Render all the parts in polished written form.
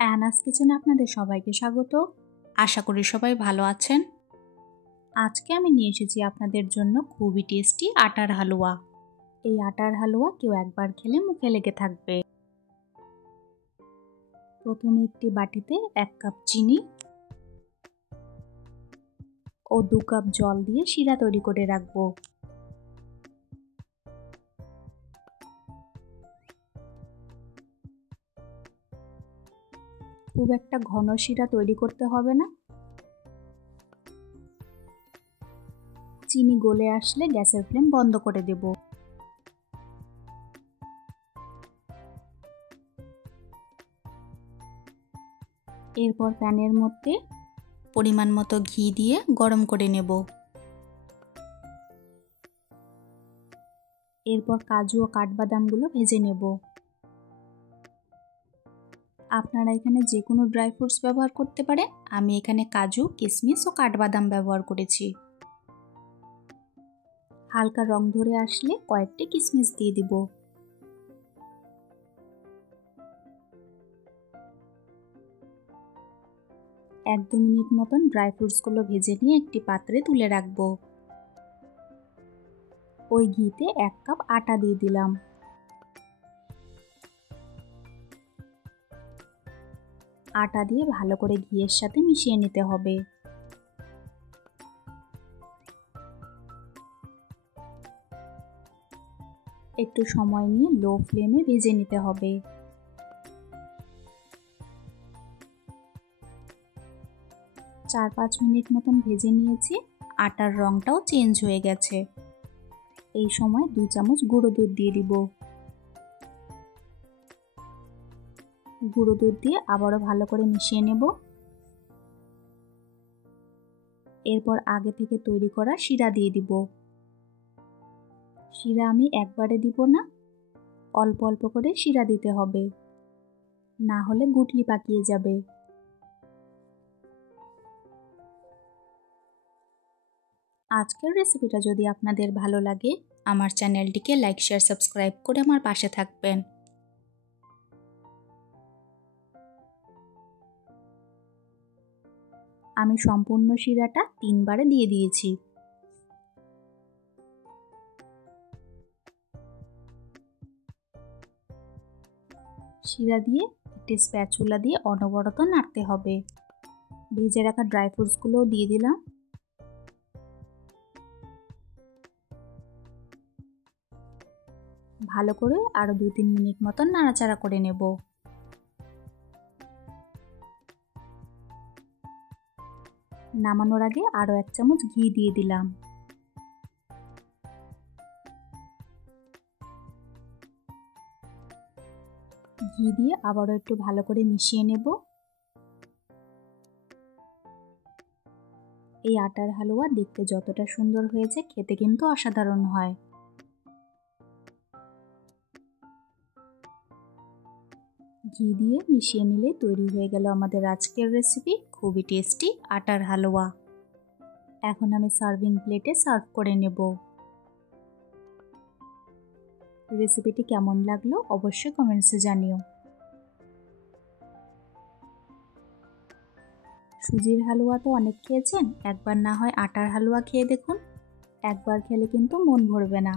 অ্যানাস কিচেনে আপনাদের সবাইকে স্বাগত। আশা করি সবাই ভালো আছেন। আজকে আমি নিয়ে এসেছি আপনাদের জন্য খুবই টেস্টি আটার হালুয়া। এই আটার হালুয়া কেউ একবার খেলে মুখে লেগে থাকবে। প্রথমে একটি বাটিতে 1 কাপ চিনি ও 2 কাপ জল দিয়ে শিরা তৈরি করে রাখবো। খুব একটা ঘন শিরা তৈরি করতে হবে না। চিনি গলে আসলে গ্যাসের ফ্লেম বন্ধ করে দেব। এরপর প্যানের মধ্যে পরিমাণ মতো ঘি দিয়ে গরম করে নেব। এরপর কাজু ও কাঠবাদামগুলো ভেজে নেব। আপনারা এখানে যে কোনো ড্রাই ফ্রুটস ব্যবহার করতে পারেন। আমি এখানে কাজু, কিশমিশ ও কাঠবাদাম ব্যবহার করেছি। হালকা রং ধরে আসলে কয়েকটি কিশমিশ দিয়ে দিব। এক দু মিনিট মতন ড্রাই ফ্রুটসগুলো ভেজে নিয়ে একটি পাত্রে তুলে রাখবো। ওই ঘিতে 1 কাপ আটা দিয়ে দিলাম। আটা দিয়ে ভালো করে ঘিয়ের সাথে মিশিয়ে নিতে হবে। একটু সময় নিয়ে লো ফ্লেমে ভেজে নিতে হবে। চার 5 মিনিট মতন ভেজে নিয়েছি। আটার রংটাও চেঞ্জ হয়ে গেছে। এই সময় 2 চামচ গুঁড়ো দুধ দিয়ে দিব। গুঁড়ো দুধ দিয়ে আবারও ভালো করে মিশিয়ে নেব। এরপর আগে থেকে তৈরি করা শিরা দিয়ে দিব। শিরা আমি একবারে দিব না, অল্প অল্প করে শিরা দিতে হবে, না হলে গুটলি পাকিয়ে যাবে। আজকের রেসিপিটা যদি আপনাদের ভালো লাগে, আমার চ্যানেলটিকে লাইক, শেয়ার, সাবস্ক্রাইব করে আমার পাশে থাকবেন। আমি সম্পূর্ণ শিরাটা 3 বারে দিয়ে দিয়েছি। শিরা দিয়ে একটি স্প্যাচুলা দিয়ে অনবরত নাড়তে হবে। ভেজে রাখা ড্রাই ফ্রুটসগুলোও দিয়ে দিলাম। ভালো করে আরও 2-3 মিনিট মতন নাড়াচাড়া করে নেব। নামানোর আগে আরও 1 চামচ ঘি দিয়ে দিলাম। ঘি দিয়ে আবারও একটু ভালো করে মিশিয়ে নেব। এই আটার হালুয়া দেখতে যতটা সুন্দর হয়েছে, খেতে কিন্তু অসাধারণ হয়। ঘি দিয়ে মিশিয়ে নিলে তৈরি হয়ে গেল আমাদের আজকের রেসিপি, খুবই টেস্টি আটার হালুয়া। এখন আমি সার্ভিং প্লেটে সার্ভ করে নেব। রেসিপিটি কেমন লাগলো অবশ্যই কমেন্টসে জানিও। সুজির হালুয়া তো অনেক খেয়েছেন, একবার না হয় আটার হালুয়া খেয়ে দেখুন। একবার খেলে কিন্তু মন ভরবে না।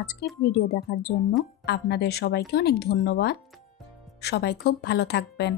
আজকের ভিডিও দেখার জন্য আপনাদের সবাইকে অনেক ধন্যবাদ। সবাই খুব ভালো থাকবেন।